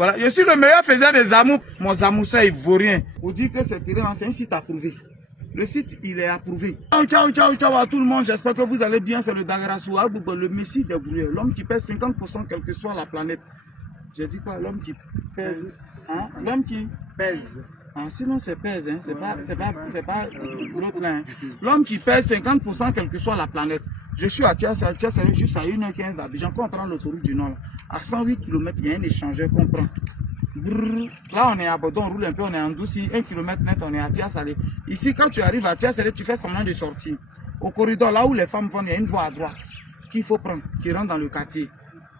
Voilà, je suis le meilleur faiseur des amours. Mon zamoussa ivoirien. Vous dites que ce terrain, c'est un site approuvé. Le site, il est approuvé. Ciao, ciao, ciao, ciao à tout le monde. J'espère que vous allez bien. C'est le Dagarassoua, le messie des Bourriers. L'homme qui pèse 50%, quelle que soit la planète. J'ai dit quoi? L'homme qui pèse. Hein? L'homme qui pèse. Ah, sinon, c'est pèse. Hein? C'est pas l'autre là. Hein? L'homme qui pèse 50%, quelle que soit la planète. Je suis à Thiassa, c'est juste à 1h15 d'Abidjan. Quand on prend l'autoroute du Nord, là, à 108 km, il y a un échangeur qu'on prend. Brrr. Là, on est à Bodon, on roule un peu, on est en douce. 1 km net, on est à Thiassa. Ici, quand tu arrives à Thiassa, tu fais semblant de sortir. Au corridor, là où les femmes vont, il y a une voie à droite qu'il faut prendre, qui rentre dans le quartier.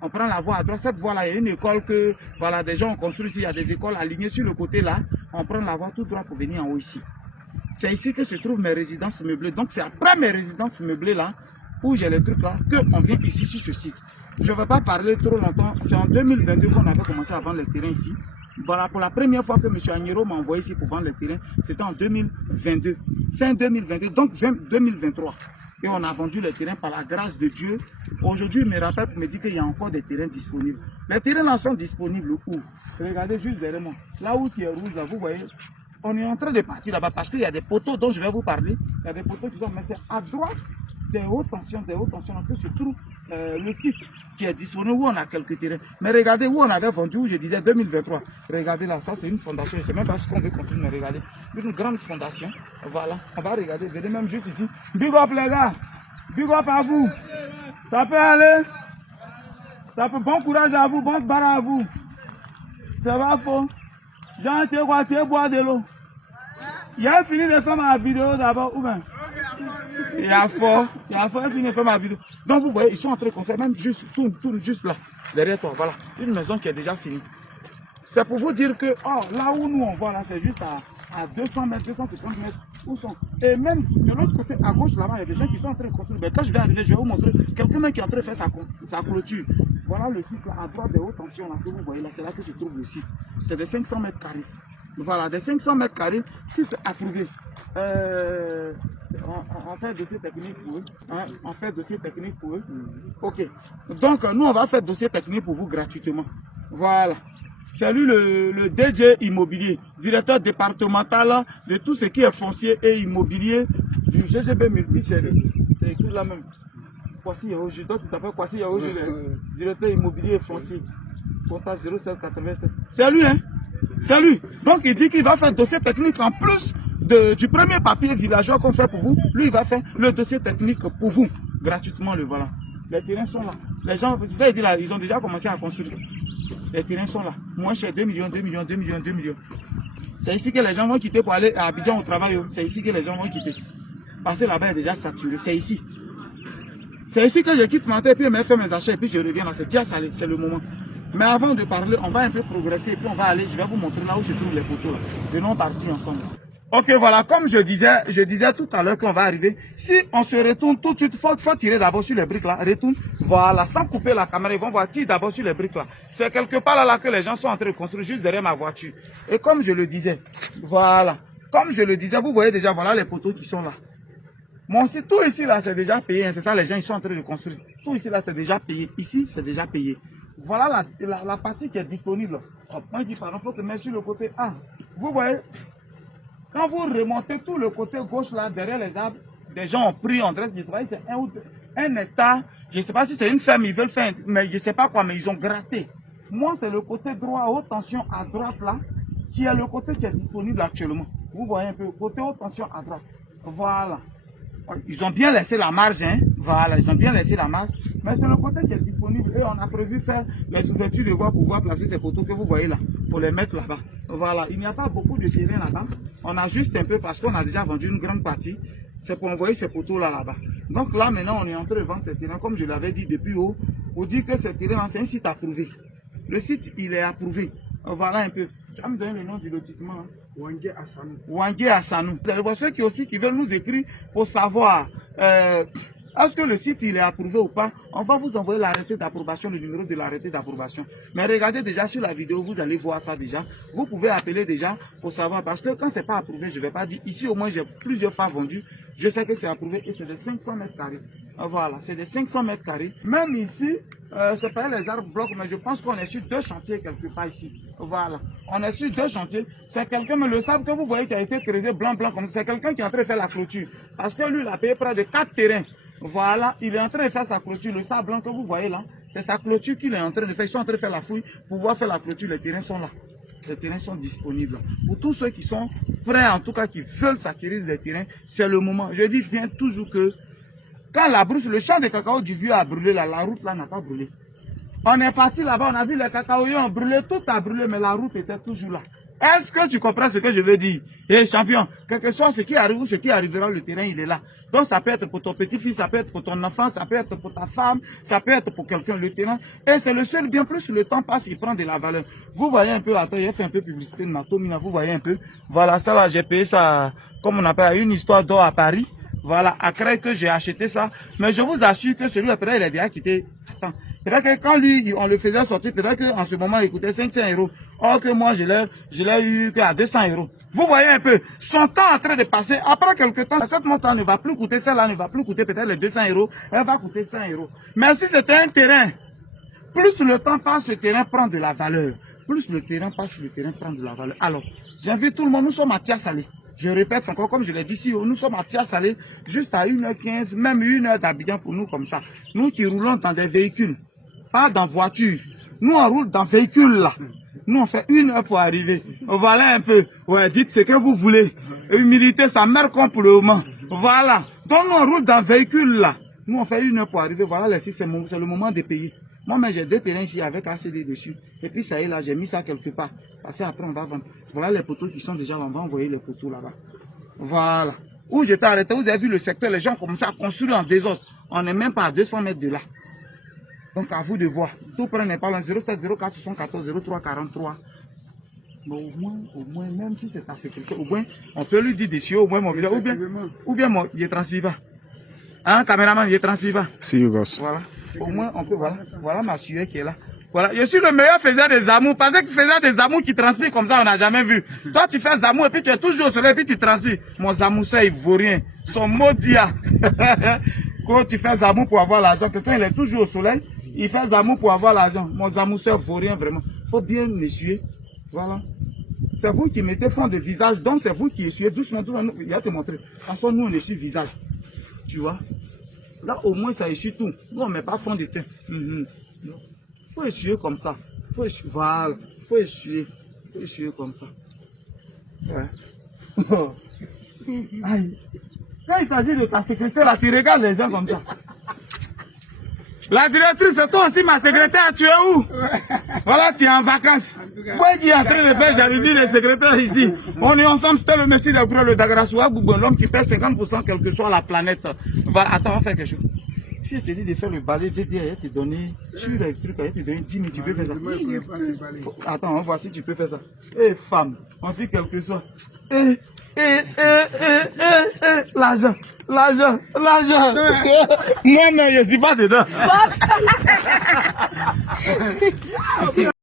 On prend la voie à droite. Cette voie-là, il y a une école que voilà, des gens ont construit ici. Il y a des écoles alignées sur le côté là. On prend la voie tout droit pour venir en haut ici. C'est ici que se trouvent mes résidences meublées. Donc, c'est après mes résidences meublées là, où j'ai les trucs là, qu'on vient ici sur ce site. Je ne vais pas parler trop longtemps. C'est en 2022 qu'on avait commencé à vendre les terrains ici. Voilà, pour la première fois que M. Agnero m'a envoyé ici pour vendre les terrains, c'était en 2022. Fin 2022, donc 2023. Et on a vendu les terrains par la grâce de Dieu. Aujourd'hui, il me rappelle pour me dire qu'il y a encore des terrains disponibles. Les terrains là sont disponibles où? Regardez juste derrière moi. Là où il est rouge, là, vous voyez, on est en train de partir là-bas parce qu'il y a des poteaux dont je vais vous parler. Il y a des poteaux qui sont, mais c'est à droite des hautes tensions que se trouve le site qui est disponible où on a quelques terrains. Mais regardez où on avait vendu, où je disais 2023. Regardez là, ça c'est une fondation, je ne sais même pas ce qu'on veut construire, mais regardez, une grande fondation. Voilà, on va regarder, venez même juste ici. Big up les gars, big up à vous. Ça peut aller, ça peut, bon courage à vous, bon barre à vous. Ça va faux. Jean, tu es quoi, tu es boire de l'eau. Il a fini de faire ma vidéo d'abord, ou bien? Il y a fort, fini de faire ma vidéo. Donc vous voyez, ils sont en train de construire, même juste, tourne juste là, derrière toi, voilà. Une maison qui est déjà finie. C'est pour vous dire que, oh, là où nous on voit là, c'est juste à 200 mètres, 250 mètres, où sont. Et même de l'autre côté, à gauche là-bas, il y a des gens qui sont en train de construire. Mais quand je vais arriver, je vais vous montrer quelqu'un qui est en train de faire sa clôture. Voilà le site là, à droite des hautes tensions là, que vous voyez là, c'est là que se trouve le site. C'est de 500 mètres carrés. Voilà, des 500 mètres carrés, site approuvé. On fait dossier technique pour eux. Hein? On fait dossier technique pour eux. Ok. Donc, nous, on va faire dossier technique pour vous gratuitement. Voilà. C'est lui le DJ immobilier, directeur départemental de tout ce qui est foncier et immobilier du GGB Multiservice. C'est écrit là même. Kwasi Yaoji. Donc, tu t'appelles Kwasi Yaoji, le directeur immobilier et foncier. Contact 0787. C'est lui, hein? C'est lui. Donc, il dit qu'il va faire dossier technique en plus du premier papier villageois qu'on fait pour vous. Lui, il va faire le dossier technique pour vous. Gratuitement, le voilà. Les terrains sont là. Les gens, c'est ça, il dit là, ils ont déjà commencé à construire. Les terrains sont là. Moins cher, 2 millions, 2 millions, 2 millions, 2 millions. C'est ici que les gens vont quitter pour aller à Abidjan au travail. C'est ici que les gens vont quitter. Parce que là-bas est déjà saturé. C'est ici. C'est ici que je quitte ma tête, puis je fais mes achats et puis je reviens là. C'est Thiassa, c'est le moment. Mais avant de parler, on va un peu progresser et puis on va aller, je vais vous montrer là où se trouvent les poteaux là. Venons partir ensemble. Ok, voilà, comme je disais tout à l'heure qu'on va arriver. Si on se retourne tout de suite, faut tirer d'abord sur les briques là. Retourne, voilà, sans couper la caméra, ils vont voir, tire d'abord sur les briques là. C'est quelque part là que les gens sont en train de construire juste derrière ma voiture. Et comme je le disais, voilà, comme je le disais, vous voyez déjà, voilà les poteaux qui sont là. Bon, si tout ici là, c'est déjà payé, hein, c'est ça, les gens ils sont en train de construire. Tout ici là, c'est déjà payé. Ici, c'est déjà payé. Voilà la partie qui est disponible. Moi, je dis, pardon, il faut te mettre sur le côté A. Vous voyez, quand vous remontez tout le côté gauche là, derrière les arbres, des gens ont pris en dresse, je sais pas, c'est un hectare. Je ne sais pas si c'est une ferme, ils veulent faire, mais je ne sais pas quoi, mais ils ont gratté. Moi, c'est le côté droit, haute tension à droite là, qui est le côté qui est disponible actuellement. Vous voyez un peu, côté haute tension à droite. Voilà. Ils ont bien laissé la marge, hein. Voilà, ils ont bien laissé la marge. Mais c'est le côté qui est disponible. Et on a prévu faire les ouvertures de voies pour pouvoir placer ces poteaux que vous voyez là, pour les mettre là-bas. Voilà, il n'y a pas beaucoup de terrain là-bas. On a juste un peu parce qu'on a déjà vendu une grande partie. C'est pour envoyer ces poteaux là-bas. Donc là, maintenant, on est en train de vendre ces terrains. Comme je l'avais dit depuis haut, pour dire que ces terrains, c'est un site approuvé. Le site, il est approuvé. Voilà un peu. Tu vas me donner le nom du lotissement. Hein? Wangé Assanou. Wangé Assanou. Vous allez voir ceux qui veulent nous écrire pour savoir est-ce que le site il est approuvé ou pas. On va vous envoyer l'arrêté d'approbation, le numéro de l'arrêté d'approbation. Mais regardez déjà sur la vidéo, vous allez voir ça déjà. Vous pouvez appeler déjà pour savoir parce que quand c'est pas approuvé, je vais pas dire. Ici au moins j'ai plusieurs fois vendu. Je sais que c'est approuvé et c'est de 500 mètres carrés. Voilà, c'est de 500 mètres carrés. Même ici, c'est pas les arbres blocs, mais je pense qu'on est sur 2 chantiers quelque part ici. Voilà, on est sur 2 chantiers. C'est quelqu'un, mais le sable que vous voyez qui a été creusé blanc, comme ça, c'est quelqu'un qui est en train de faire la clôture. Parce que lui, il a payé près de 4 terrains. Voilà, il est en train de faire sa clôture. Le sable blanc que vous voyez là, c'est sa clôture qu'il est en train de faire. Ils sont en train de faire la fouille pour pouvoir faire la clôture. Les terrains sont là. Les terrains sont disponibles. Pour tous ceux qui sont prêts, en tout cas qui veulent s'acquérir des terrains, c'est le moment. Je dis bien toujours que quand la brousse, le champ de cacao du vieux a brûlé, là, la route là n'a pas brûlé. On est parti là-bas, on a vu les cacaoyers ont brûlé, tout a brûlé, mais la route était toujours là. Est-ce que tu comprends ce que je veux dire? Eh champion, quel que soit ce qui arrive ou ce qui arrivera, le terrain il est là. Donc ça peut être pour ton petit-fils, ça peut être pour ton enfant, ça peut être pour ta femme, ça peut être pour quelqu'un, le terrain. Et c'est le seul bien, plus le temps passe, il prend de la valeur. Vous voyez un peu, attends, il a fait un peu publicité de ma tomina, vous voyez un peu. Voilà, ça là, j'ai payé ça, comme on appelle, une histoire d'or à Paris. Voilà, après que j'ai acheté ça. Mais je vous assure que celui après, il a déjà quitté. Attends, peut-être que quand lui, on le faisait sortir, peut-être qu'en ce moment, il coûtait 500 €. Or que moi, je l'ai eu qu'à 200 €. Vous voyez un peu, son temps en train de passer. Après quelques temps, cette montant ne va plus coûter, celle-là ne va plus coûter peut-être les 200 €. Elle va coûter 100 €. Mais si c'était un terrain, plus le temps passe, le terrain prend de la valeur. Plus le terrain passe, le terrain prend de la valeur. Alors, j'invite tout le monde, nous sommes à Tia-Salé. Je répète encore, comme je l'ai dit ici, nous sommes à Tia-Salé, juste à 1h15, même 1 heure d'Abidjan pour nous comme ça. Nous qui roulons dans des véhicules, pas dans voiture. Nous, on roule dans véhicule là. Nous, on fait 1 heure pour arriver. Voilà un peu. Ouais, dites ce que vous voulez. Humilité, ça meurt comme pour le moment. Voilà. Donc, nous, on roule dans véhicule là. Nous, on fait 1 heure pour arriver. Voilà, là, c'est le moment de payer. Moi, mais j'ai 2 terrains ici avec ACD dessus. Et puis, ça y est, là, j'ai mis ça quelque part. Parce qu'après, on va vendre. Voilà les poteaux qui sont déjà là. On va envoyer les poteaux là-bas. Voilà. Où j'étais arrêté, vous avez vu le secteur, les gens commencent à construire en désordre. On n'est même pas à 200 mètres de là. Donc, à vous de voir. Tout près n'est pas loin. 07 04 74 03 43. Mais au moins, même si c'est ta sécurité, au moins, on peut lui dire dessus, au moins mon vidéo, ou bien moi, il est transmis pas. Hein, caméraman, il est transmis pas. See you, boss. Voilà. Au moins, on peut, voilà ma sueur qui est là. Voilà, je suis le meilleur faiseur des amours, parce que faiseur des amours qui transmet comme ça, on n'a jamais vu. Toi, tu fais amours et puis tu es toujours au soleil et puis tu transmets. Mon amour, c'est ivoirien. Son maudit. Quand tu fais amours pour avoir l'argent, quelqu'un il est toujours au soleil, il fait amours pour avoir l'argent. Mon amour, c'est ivoirien, vraiment. Faut bien m'essuyer. Voilà. C'est vous qui mettez fond de visage, donc c'est vous qui essuyez doucement. Il va te montrer. Parce que nous, on essuie visage. Tu vois? Là, au moins, ça essuie tout. Nous, on ne met pas fond de teint. Faut essuyer comme ça. Faut essuyer. Voilà. Faut essuyer. Faut essuyer comme ça. Ouais. Aïe. Quand il s'agit de ta secrétaire, là, tu regardes les gens comme ça. La directrice, c'est toi aussi ma secrétaire, tu es où? Voilà, tu es en vacances. Moi qui est en train de faire, j'allais dire, les secrétaires ici. On est ensemble, c'était le messie de le Dagrassoua, l'homme qui perd 50%, quelle que soit la planète. Voilà, attends, on va faire quelque chose. Si je te dis de faire le balai, je vais dire, il va te donner, sur les trucs, il va te donner 10 000, tu peux faire ça. Attends, on voit si tu peux faire ça. Eh, femme, on dit quelque chose. L'argent. Moi, mais je ne suis pas dedans.